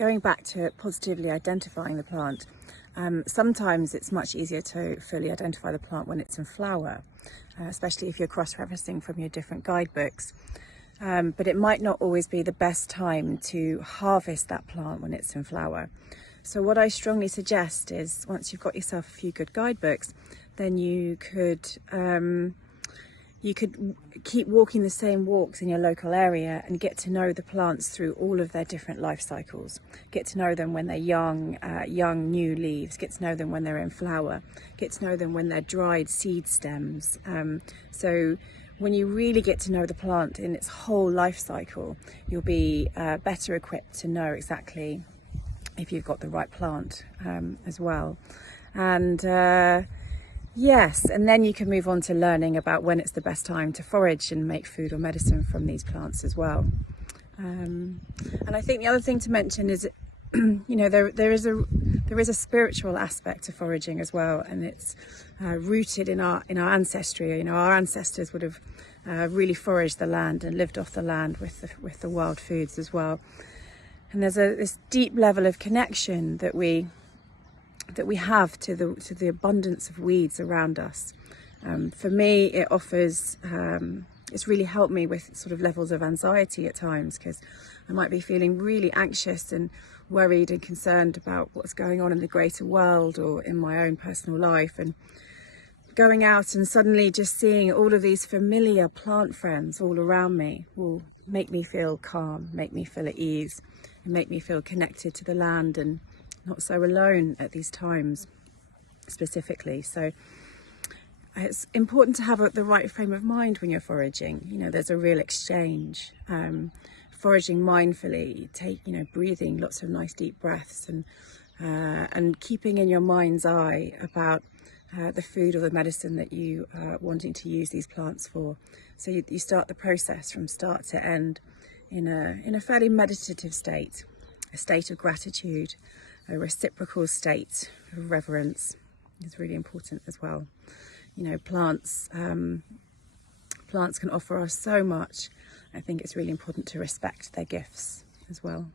going back to positively identifying the plant, sometimes it's much easier to fully identify the plant when it's in flower, especially if you're cross-referencing from your different guidebooks. But it might not always be the best time to harvest that plant when it's in flower. So what I strongly suggest is, once you've got yourself a few good guidebooks, then you could keep walking the same walks in your local area and get to know the plants through all of their different life cycles. Get to know them when they're young new leaves, get to know them when they're in flower, get to know them when they're dried seed stems. So when you really get to know the plant in its whole life cycle, you'll be better equipped to know exactly if you've got the right plant as well. And yes, and then you can move on to learning about when it's the best time to forage and make food or medicine from these plants as well. And I think the other thing to mention is, you know, there is a spiritual aspect to foraging as well, and it's rooted in our ancestry. You know, our ancestors would have really foraged the land and lived off the land with the wild foods as well. And there's this deep level of connection that we have to the abundance of weeds around us. For me, it offers, it's really helped me with sort of levels of anxiety at times, because I might be feeling really anxious and worried and concerned about what's going on in the greater world or in my own personal life, and going out and suddenly just seeing all of these familiar plant friends all around me will make me feel calm, make me feel at ease, and make me feel connected to the land and not so alone at these times specifically. So it's important to have the right frame of mind when you're foraging. You know, there's a real exchange. Foraging mindfully, breathing lots of nice deep breaths, and keeping in your mind's eye about the food or the medicine that you are wanting to use these plants for. So you start the process from start to end in a fairly meditative state, a state of gratitude, a reciprocal state of reverence is really important as well. You know, plants can offer us so much. I think it's really important to respect their gifts as well.